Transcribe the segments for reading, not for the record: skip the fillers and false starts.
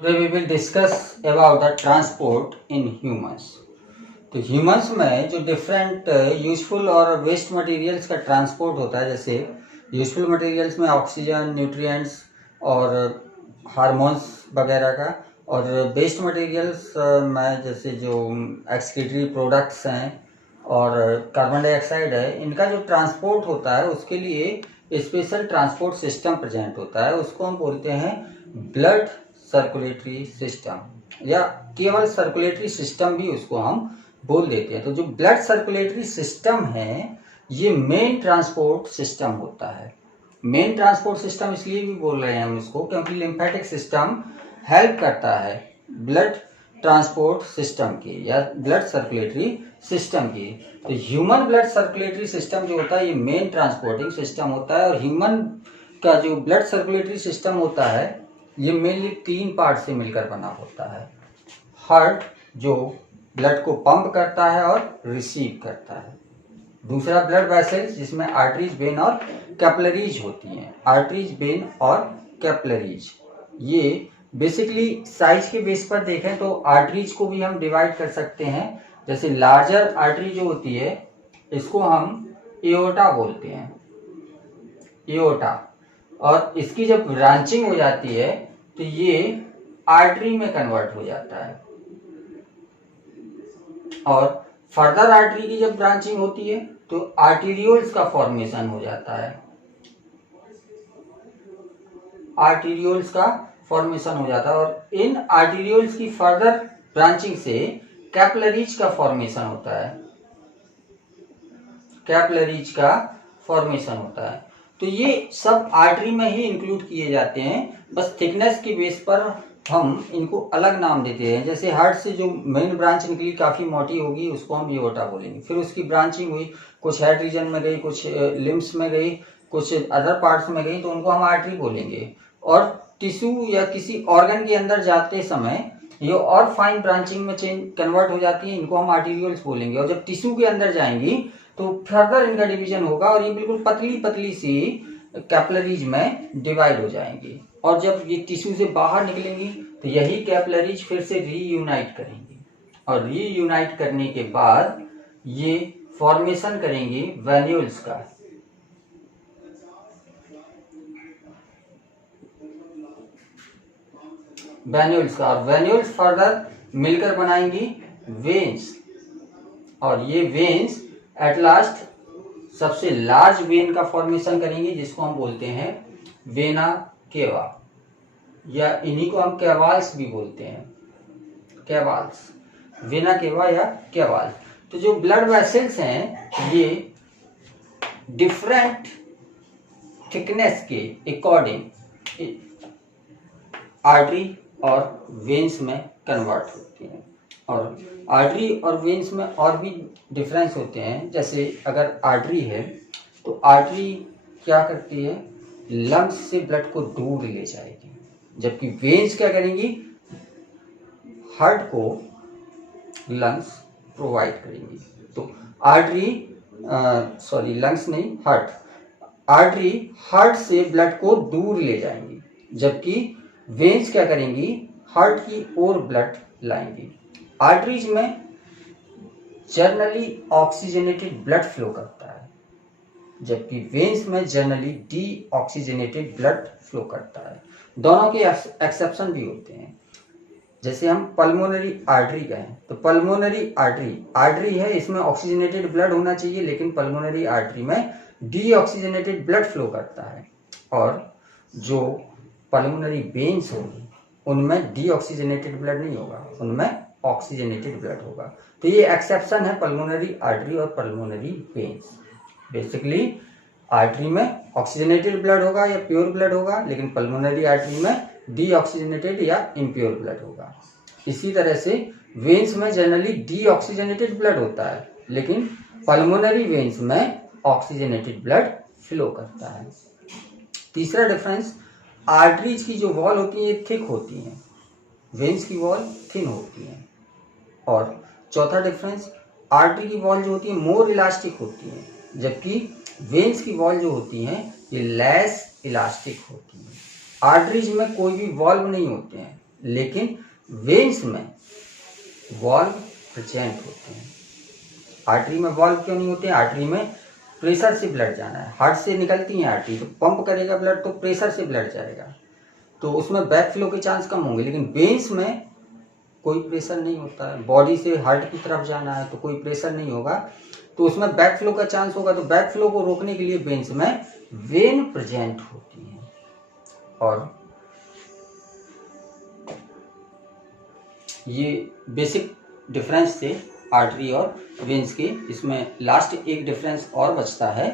Today we will discuss about the transport in humans. तो humans में जो different useful और वेस्ट मटेरियल्स का ट्रांसपोर्ट होता है, जैसे यूजफुल मटेरियल्स में ऑक्सीजन, न्यूट्रिएंट्स और हार्मोन्स वगैरह का, और वेस्ट मटेरियल्स में जैसे जो एक्सक्रीटरी प्रोडक्ट्स हैं और कार्बन डाइऑक्साइड है, इनका जो ट्रांसपोर्ट होता है उसके लिए स्पेशल ट्रांसपोर्ट सिस्टम प्रेजेंट होता है। उसको हम बोलते हैं ब्लड सर्कुलेटरी सिस्टम, या केवल सर्कुलेटरी सिस्टम भी उसको हम बोल देते हैं। तो जो ब्लड सर्कुलेटरी सिस्टम है, ये मेन ट्रांसपोर्ट सिस्टम होता है। मेन ट्रांसपोर्ट सिस्टम इसलिए भी बोल रहे हैं हम इसको क्योंकि लिम्फेटिक सिस्टम हेल्प करता है ब्लड ट्रांसपोर्ट सिस्टम की या ब्लड सर्कुलेटरी सिस्टम की। तो ह्यूमन ब्लड सर्कुलेटरी सिस्टम जो होता है, ये मेन ट्रांसपोर्टिंग सिस्टम होता है। और ह्यूमन का जो ब्लड सर्कुलेटरी सिस्टम होता है, ये मेनली 3 पार्ट से मिलकर बना होता है। हार्ट जो ब्लड को पंप करता है और रिसीव करता है। दूसरा ब्लड वेसल्स जिसमें आर्टरीज, वेन और कैपिलरीज होती हैं। आर्टरीज, वेन और कैपिलरीज, ये बेसिकली साइज के बेस पर देखें तो आर्टरीज को भी हम डिवाइड कर सकते हैं। जैसे लार्जर आर्टरी जो होती है, इसको हम एओर्टा बोलते हैं, एओर्टा। और इसकी जब ब्रांचिंग हो जाती है तो ये आर्टरी में कन्वर्ट हो जाता है। और फर्दर आर्टरी की जब ब्रांचिंग होती है तो आर्टीरियोल्स का फॉर्मेशन हो जाता है। आर्टीरियोल्स का फॉर्मेशन हो जाता है और इन आर्टीरियोल्स की फर्दर ब्रांचिंग से कैपिलरीज का फॉर्मेशन होता है। कैपिलरीज का फॉर्मेशन होता है। तो ये सब आर्टरी में ही इंक्लूड किए जाते हैं, बस थिकनेस के बेस पर हम इनको अलग नाम देते हैं। जैसे हार्ट से जो मेन ब्रांच निकली काफ़ी मोटी होगी, उसको हम एओर्टा बोलेंगे। फिर उसकी ब्रांचिंग हुई, कुछ हेड रीजन में गई, कुछ लिम्स में गई, कुछ अदर पार्ट्स में गई, तो उनको हम आर्टरी बोलेंगे। और टिश्यू या किसी ऑर्गन के अंदर जाते समय ये और फाइन ब्रांचिंग में कन्वर्ट हो जाती है, इनको हम आर्टीरियोल्स बोलेंगे। और जब टिश्यू के अंदर जाएंगी तो फर्दर इनका डिवीजन होगा और ये बिल्कुल पतली पतली सी कैपिलरीज में डिवाइड हो जाएंगी। और जब ये टिश्यू से बाहर निकलेंगी तो यही कैपिलरीज फिर से रीयूनाइट करेंगी, और रीयूनाइट करने के बाद ये फॉर्मेशन करेंगी वेन्यूल्स का। वेन्यूल्स का, और वेन्यूल्स फर्दर मिलकर बनाएंगी वेन्स। और ये वेन्स एट लास्ट सबसे लार्ज वेन का फॉर्मेशन करेंगे, जिसको हम बोलते हैं वेना केवा, या इन्हीं को हम कैवाल्स भी बोलते हैं, कैवाल्स, वेना केवा या कैवाल्स। तो जो ब्लड वेसल्स हैं, ये डिफरेंट थिकनेस के अकॉर्डिंग आर्टरी और वेन्स में कन्वर्ट होती हैं। और आर्टरी और वेन्स में और भी डिफरेंस होते हैं। जैसे अगर आर्टरी है तो आर्टरी क्या करती है, लंग्स से ब्लड को दूर ले जाएगी, जबकि वेन्स क्या करेंगी, हार्ट को लंग्स प्रोवाइड करेंगी। तो आर्टरी लंग्स नहीं, हार्ट, आर्टरी हार्ट से ब्लड को दूर ले जाएंगी, जबकि वेन्स क्या करेंगी, हार्ट की ओर ब्लड लाएंगी। आर्टरीज में जनरली ऑक्सीजनेटेड ब्लड फ्लो करता है, जबकि वेन्स में जनरली डीऑक्सीजनेटेड ब्लड फ्लो करता है। दोनों के एक्सेप्शन भी होते हैं। जैसे हम पल्मोनरी आर्टरी कहें तो पल्मोनरी आर्टरी है, इसमें ऑक्सीजनेटेड ब्लड होना चाहिए, लेकिन पल्मोनरी आर्टरी में डीऑक्सीजनेटेड ब्लड फ्लो करता है। और जो पल्मोनरी वेन्स होगी उनमें डीऑक्सीजनेटेड ब्लड नहीं होगा, उनमें ऑक्सीजनेटेड ब्लड होगा। तो ये एक्सेप्शन है पल्मोनरी आर्टरी और पल्मोनरी वेन्स। बेसिकली आर्टरी में ऑक्सीजनेटेड ब्लड होगा या प्योर ब्लड होगा, लेकिन पल्मोनरी आर्टरी में डीऑक्सीजनेटेड या इम्प्योर ब्लड होगा। इसी तरह से वेन्स में जनरली डीऑक्सीजनेटेड ब्लड होता है, लेकिन पल्मोनरी वेन्स में ऑक्सीजनेटेड ब्लड फ्लो करता है। तीसरा डिफरेंस, आर्टरीज की जो वॉल होती है थिक होती हैं, वेन्स की वॉल थिन होती हैं। और चौथा डिफरेंस, आर्टरी की वॉल जो होती है मोर इलास्टिक होती है, जबकि वेन्स की वॉल जो होती हैं ये लेस इलास्टिक होती हैं। आर्टरीज में कोई भी वॉल्व नहीं होते हैं, लेकिन वेन्स में वॉल्व प्रेजेंट होते हैं। आर्टरी में वॉल्व क्यों नहीं होते हैं? आर्टरी में प्रेशर से ब्लड जाना है, हार्ट से निकलती है आर्टरी, तो पंप करेगा ब्लड तो प्रेशर से ब्लड जाएगा, तो उसमें बैक फ्लो के चांस कम होंगे। लेकिन वेन्स में कोई प्रेशर नहीं होता है, बॉडी से हार्ट की तरफ जाना है तो कोई प्रेशर नहीं होगा, तो उसमें बैक फ्लो का चांस होगा। तो बैक फ्लो को रोकने के लिए वेन्स में वेन प्रेजेंट होती है। और ये बेसिक डिफरेंस थे आर्टरी और वेन्स के। इसमें लास्ट एक डिफरेंस और बचता है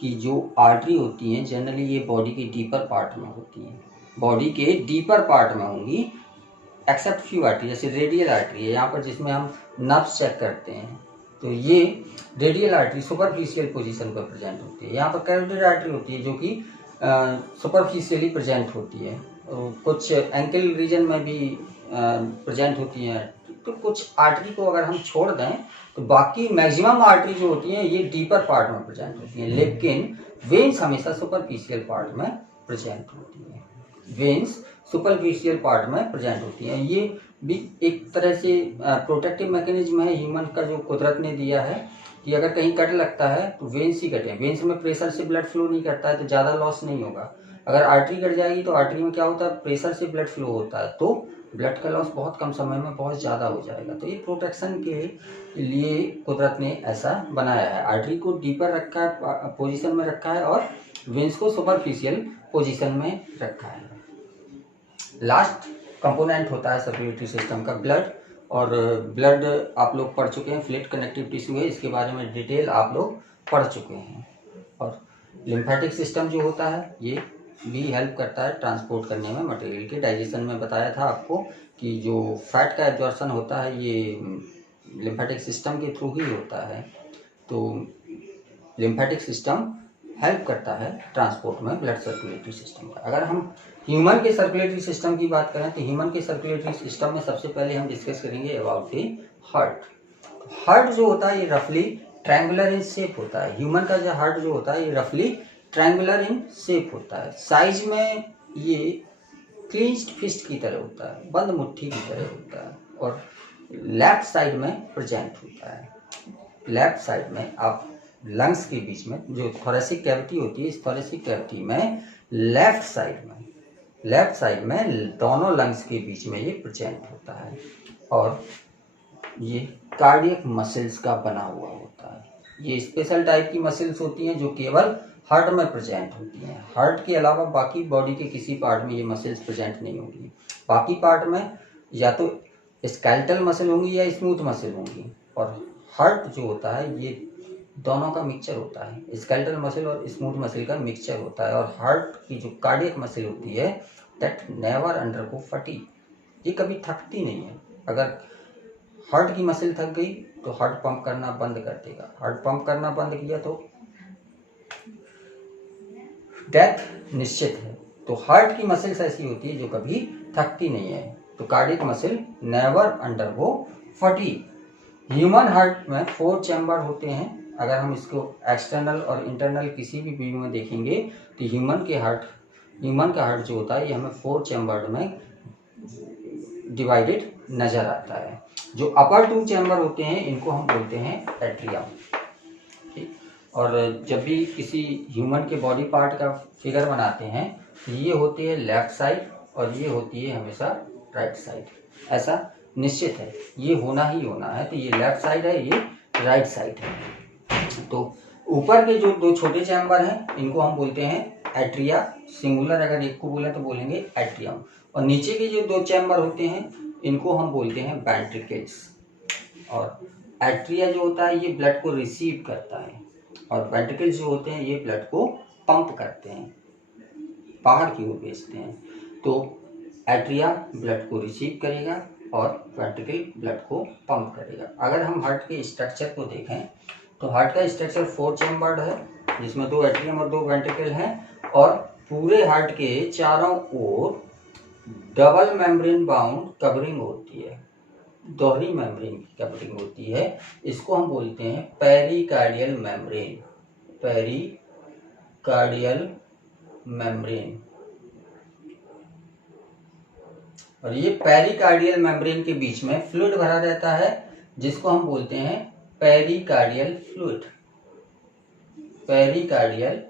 कि जो आर्टरी होती हैं जनरली ये बॉडी के डीपर पार्ट में होती हैं, बॉडी के डीपर पार्ट में होंगी, एक्सेप्ट फ्यू आर्टरी, जैसे रेडियल आर्टरी है यहाँ पर जिसमें हम नर्व्स चेक करते हैं, तो ये रेडियल आर्टरी सुपरफिशियल पोजीशन पर प्रेजेंट होती है। यहाँ पर कैरोटिड आर्टरी होती है जो कि सुपरफिशियली प्रेजेंट होती है, कुछ एंकल रीजन में भी प्रेजेंट होती हैं। तो कुछ आर्टरी को अगर हम छोड़ दें तो बाकी मैक्सिमम आर्टरी जो होती हैं ये डीपर पार्ट में प्रेजेंट होती हैं, लेकिन वेन्स हमेशा सुपरफिशियल पार्ट में प्रेजेंट होती हैं। वेन्स सुपरफिशियल पार्ट में प्रेजेंट होती हैं। ये भी एक तरह से प्रोटेक्टिव मैकेनिज्म है ह्यूमन का जो कुदरत ने दिया है कि अगर कहीं कट लगता है तो वेन्स ही कटे। वेन्स में प्रेशर से ब्लड फ्लो नहीं करता है तो ज़्यादा लॉस नहीं होगा। अगर आर्टरी कट जाएगी तो आर्टरी में क्या होता है, प्रेशर से ब्लड फ्लो होता है तो ब्लड का लॉस बहुत कम समय में बहुत ज़्यादा हो जाएगा। तो ये प्रोटेक्शन के लिए कुदरत ने ऐसा बनाया है। आर्टरी को डीपर रखा है, पोजीशन में रखा है, और वेन्स को सुपरफिशियल पोजीशन में रखा है। लास्ट कंपोनेंट होता है सर्कुलेटरी सिस्टम का ब्लड, और ब्लड आप लोग पढ़ चुके हैं, फ्लूइड कनेक्टिव टिश्यू है, इसके बारे में डिटेल आप लोग पढ़ चुके हैं। और लिम्फेटिक सिस्टम जो होता है ये भी हेल्प करता है ट्रांसपोर्ट करने में मटेरियल के। डाइजेशन में बताया था आपको कि जो फैट का एब्जॉर्प्शन होता है ये लिम्फेटिक सिस्टम के थ्रू ही होता है, तो लिम्फेटिक सिस्टम हेल्प करता है ट्रांसपोर्ट में ब्लड सर्कुलेटरी सिस्टम का। अगर हम ह्यूमन के सर्कुलेटरी सिस्टम की बात करें तो ह्यूमन के सर्कुलेटरी सिस्टम में सबसे पहले हम डिस्कस करेंगे अबाउट द हार्ट। हार्ट जो होता है ये रफली ट्रायंगुलर इन शेप होता है। ह्यूमन का जो हार्ट जो होता है ये रफली ट्रायंगुलर इन शेप होता है। साइज में ये क्लींच्ड फिस्ट की तरह होता है, बंद मुट्ठी की तरह होता है, और लेफ्ट साइड में प्रेजेंट होता है। लेफ्ट साइड में आप लंग्स के बीच में जो थोरेसिक कैविटी होती है, इस थोरेसिक कैविटी में लेफ्ट साइड में दोनों लंग्स के बीच में ये प्रेजेंट होता है, और ये कार्डियक मसल्स का बना हुआ होता है। ये स्पेशल टाइप की मसल्स होती हैं जो केवल हार्ट में प्रेजेंट होती हैं। हार्ट के अलावा बाकी बॉडी के किसी पार्ट में ये मसल्स प्रेजेंट नहीं होंगी। बाकी पार्ट में या तो स्केलेटल मसल होंगी या स्मूथ मसल होंगी, और हार्ट जो होता है ये दोनों का मिक्सचर होता है, स्केलेटल मसल और स्मूथ मसल का मिक्सचर होता है। और हार्ट की जो कार्डियक मसल होती है दैट नेवर अंडरगो फटीग, ये कभी थकती नहीं है। अगर हार्ट की मसल थक गई तो हार्ट पंप करना बंद कर देगा, हार्ट पंप करना बंद किया तो डेथ निश्चित है। तो हार्ट की मसल्स ऐसी होती है जो कभी थकती नहीं है, तो cardiac muscle never undergo fatigue. Human heart में 4 चैम्बर होते हैं। अगर हम इसको एक्सटर्नल और इंटरनल किसी भी व्यू में देखेंगे तो ह्यूमन का हार्ट जो होता है ये हमें 4 चैम्बर में डिवाइडेड नजर आता है। जो अपर 2 चैम्बर होते हैं इनको हम बोलते हैं एट्रियम। ठीक, और जब भी किसी ह्यूमन के बॉडी पार्ट का फिगर बनाते हैं तो ये होती है लेफ्ट साइड और ये होती है हमेशा राइट साइड, ऐसा निश्चित है, ये होना ही होना है। तो ये लेफ्ट साइड है, ये राइट साइड है। तो ऊपर के जो 2 छोटे चैम्बर हैं इनको हम बोलते हैं एट्रिया, सिंगुलर अगर एक को बोले तो बोलेंगे एट्रियम, और नीचे के जो 2 चैम्बर होते हैं इनको हम बोलते हैं वेंट्रिकल्स। और एट्रिया जो होता है ये ब्लड को रिसीव करता है, और वेंट्रिकल्स जो होते हैं ये ब्लड को पंप करते हैं, बाहर की ओर भेजते हैं। तो एट्रिया ब्लड को रिसीव करेगा और वेंट्रिकल ब्लड को पंप करेगा। अगर हम हार्ट के स्ट्रक्चर को देखें तो हार्ट का स्ट्रक्चर 4 चैम्बर्ड है जिसमें 2 एट्रियम और 2 वेंट्रिकल हैं, और पूरे हार्ट के चारों ओर डबल मेम्ब्रेन बाउंड कवरिंग होती है, दोहरी मेम्ब्रेन की कवरिंग होती है। इसको हम बोलते हैं पेरिकार्डियल मेम्ब्रेन, पेरिकार्डियल मेम्ब्रेन। और ये पेरिकार्डियल मेम्ब्रेन के बीच में फ्लूइड भरा रहता है जिसको हम बोलते हैं पेरिकार्डियल फ्लूइड। Pericardial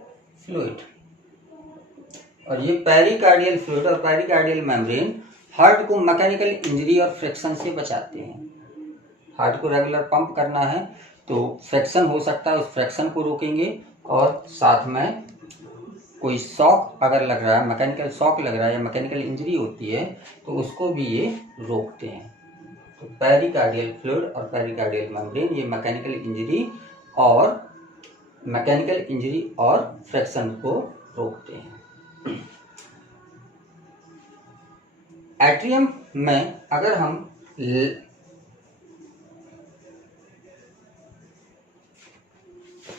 fluid. और ये पेरिकार्डियल फ्लूइड और पेरिकार्डियल मेम्ब्रेन हार्ट को मैकेनिकल इंजरी और फ्रिक्शन से बचाते हैं। हार्ट को रेगुलर पंप करना है तो फ्रिक्शन हो सकता है, उस फ्रिक्शन को रोकेंगे, और साथ में कोई शॉक अगर लग रहा है, मैकेनिकल शॉक लग रहा है या मैकेनिकल इंजरी होती है तो उसको भी ये रोकते हैं। तो पेरिकार्डियल फ्लूइड और पेरिकार्डियल मेम्ब्रेन ये मैकेनिकल इंजरी और फ्रिक्शन को रोकते हैं। एट्रियम में अगर हम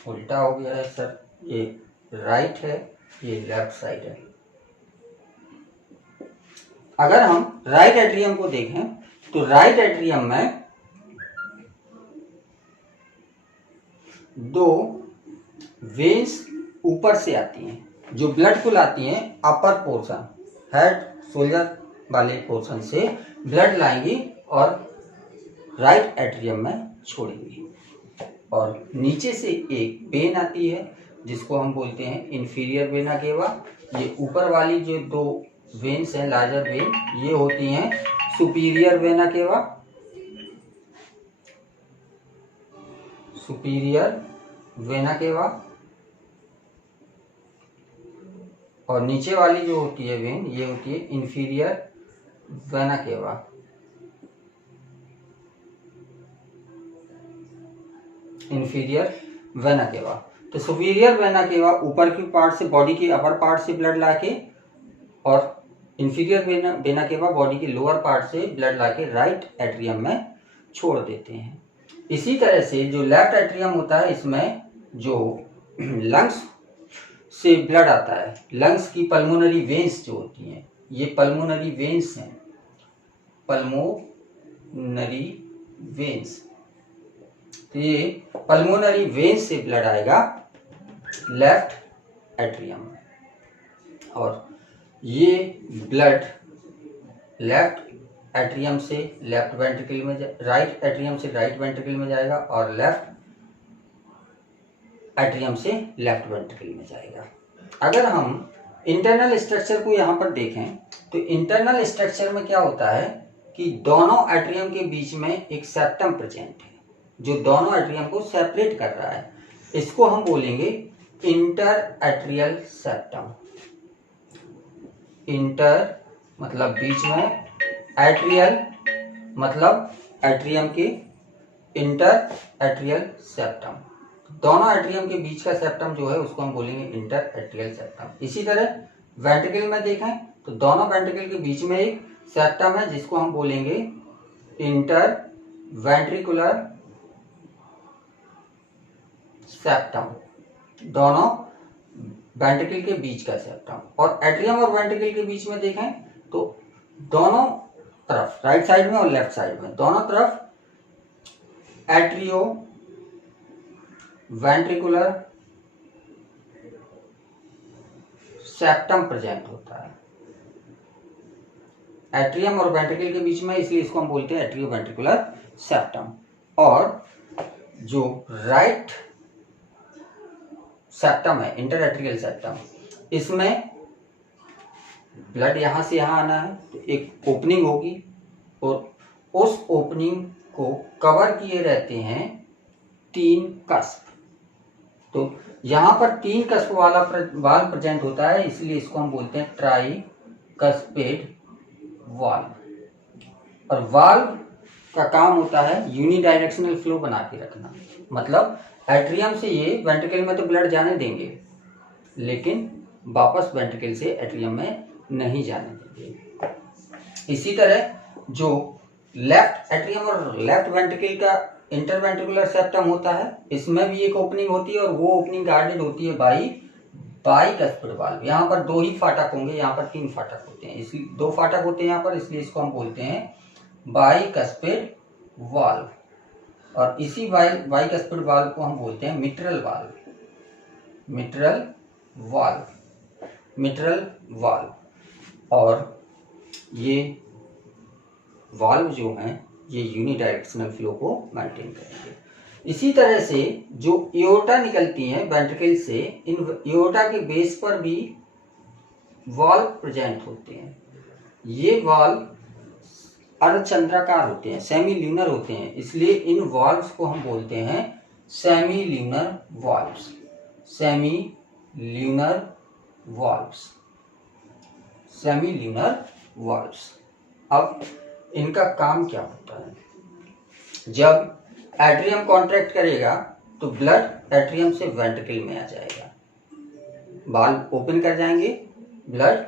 उल्टा हो गया है सर, ये राइट है, ये लेफ्ट साइड है। अगर हम राइट एट्रियम को देखें तो राइट एट्रियम में दो वेन्स ऊपर से आती हैं जो ब्लड को लाती हैं अपर पोर्शन, हेड शोल्डर वाले पोर्शन से ब्लड लाएंगी और राइट एट्रियम में छोड़ेंगी। और नीचे से एक वेन आती है जिसको हम बोलते हैं इंफीरियर वेना केवा। ये ऊपर वाली जो दो वेन्स हैं, लार्जर वेन, ये होती हैं superior vena cava. Superior vena cava. और नीचे वाली जो होती है वेन, ये होती है inferior vena cava. Inferior vena cava. तो सुपीरियर वेना केवा ऊपर की पार्ट से, बॉडी की अपर पार्ट से ब्लड लाके, और इंफीरियर वेना केवा बॉडी के लोअर पार्ट से ब्लड लाके राइट एट्रियम में छोड़ देते हैं। इसी तरह से जो लेफ्ट एट्रियम होता है, इसमें जो लंग्स से ब्लड आता है, लंग्स की पल्मोनरी वेन्स जो होती हैं, ये पल्मोनरी वेन्स हैं, पल्मोनरी वेन्स। तो ये पल्मोनरी वेन्स से ब्लड आएगा लेफ्ट एट्रियम में, और ये ब्लड लेफ्ट एट्रियम से लेफ्ट वेंट्रिकल में, राइट एट्रियम से राइट वेंट्रिकल में जाएगा, और लेफ्ट एट्रियम से लेफ्ट वेंट्रिकल में जाएगा। अगर हम इंटरनल स्ट्रक्चर को यहाँ पर देखें तो इंटरनल स्ट्रक्चर में क्या होता है कि दोनों एट्रियम के बीच में एक सेप्टम प्रेजेंट है जो दोनों एट्रियम को सेपरेट कर रहा है। इसको हम बोलेंगे इंटर एट्रियल सेप्टम। इंटर मतलब बीच में, एट्रियल मतलब एट्रियम के, इंटर एट्रियल सेप्टम। दोनों एट्रियम के बीच का सेप्टम जो है उसको हम बोलेंगे इंटर एट्रियल सेप्टम। इसी तरह वेंट्रिकल में देखें तो दोनों वेंट्रिकल के बीच में एक सेप्टम है जिसको हम बोलेंगे इंटर वेंट्रिकुलर सेप्टम। दोनों वेंट्रिकल के बीच का सेप्टम। और एट्रियम और वेंट्रिकल के बीच में देखें तो दोनों तरफ, राइट साइड में और लेफ्ट साइड में, दोनों तरफ एट्रियो वेंट्रिकुलर सेप्टम प्रेजेंट होता है। एट्रियम और वेंट्रिकल के बीच में, इसलिए इसको हम बोलते हैं एट्रियो वेंट्रिकुलर सेप्टम। और जो राइट सेप्टम है, इंटर एट्रियल सेप्टम, इसमें ब्लड यहां से यहां आना है तो एक ओपनिंग होगी, और उस ओपनिंग को कवर किए रहते हैं 3 कस्प। तो यहां पर 3 कस्प वाला वाल्व प्रेजेंट होता है, इसलिए इसको हम बोलते हैं ट्राई कस्पेड वाल्व। और वाल्व का काम होता है यूनिडायरेक्शनल फ्लो बना के रखना। मतलब एट्रियम से ये वेंट्रिकल में तो ब्लड जाने देंगे, लेकिन वापस वेंट्रिकल से एट्रियम में नहीं जाने देंगे। इसी तरह जो लेफ्ट एट्रियम और लेफ्ट वेंट्रिकल का इंटरवेंट्रिकुलर सेप्टम होता है, इसमें भी एक ओपनिंग होती है, और वो ओपनिंग गार्डेड होती है बाई कस्पेड वाल्व। यहाँ पर 2 ही फाटक होंगे, यहाँ पर 3 फाटक होते हैं, इसलिए 2 फाटक होते हैं यहाँ पर, इसलिए इसको हम बोलते हैं बाई कस्पेड वाल्व। और इसी बाई कस्पेड वाल्व को हम बोलते हैं mitral valve. Mitral valve. Mitral valve. और ये वाल्व जो हैं ये यूनिडायरेक्शनल फ्लो को मेंटेन करेंगे। इसी तरह से जो एओर्टा निकलती हैं वेंट्रिकल से, इन एओर्टा के बेस पर भी वाल्व प्रेजेंट होते हैं। ये वाल्व अर्धचंद्राकार होते हैं, सेमी ल्यूनर होते हैं, इसलिए इन वाल्व्स को हम बोलते हैं semi lunar valves. Semi lunar valves, semi lunar valves. अब इनका काम क्या होता है? जब एट्रियम कॉन्ट्रैक्ट करेगा तो ब्लड एट्रियम से वेंट्रिकल में आ जाएगा, वाल्व ओपन कर जाएंगे, ब्लड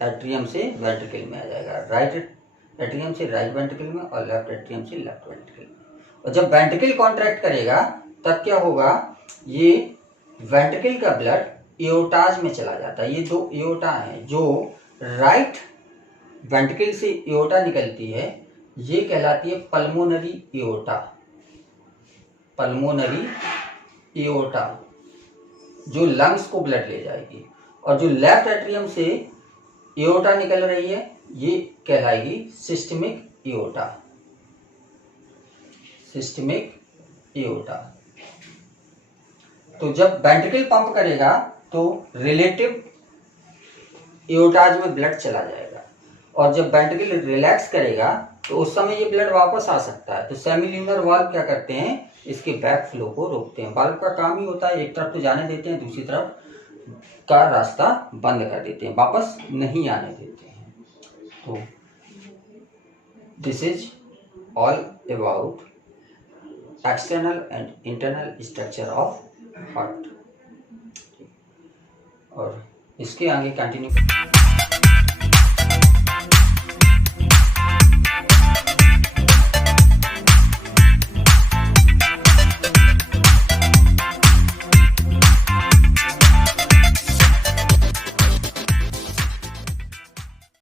एट्रियम से वेंट्रिकल में आ जाएगा, राइट एट्रियम से राइट वेंट्रिकल में और लेफ्ट एट्रियम से लेफ्ट वेंट्रिकल में। और जब वेंट्रिकल कॉन्ट्रैक्ट करेगा तब क्या होगा, ये वेंट्रिकल का ब्लड एओर्टाज में चला जाता है। ये दो एओर्टा हैं, जो राइट वेंट्रिकल से एओर्टा निकलती है, ये कहलाती है पल्मोनरी एओर्टा। पल्मोनरी एओर्टा जो लंग्स को ब्लड ले जाएगी, और जो लेफ्ट एट्रियम से एओर्टा निकल रही है ये कहलाएगी सिस्टमिक एओर्टा। Systemic aorta. तो जब वेंट्रिकल पंप करेगा तो रिलेटिव एओर्टाज में ब्लड चला जाएगा, और जब वेंट्रिकल रिलैक्स करेगा तो उस समय ये ब्लड वापस आ सकता है। तो सेमी ल्यूनर वाल्व क्या करते हैं, इसके बैक फ्लो को रोकते हैं। वाल्व का काम ही होता है एक तरफ तो जाने देते हैं, दूसरी तरफ का रास्ता बंद कर देते हैं, वापस नहीं आने देते हैं। तो this is all about external and internal structure of heart. और इसके आगे कंटिन्यू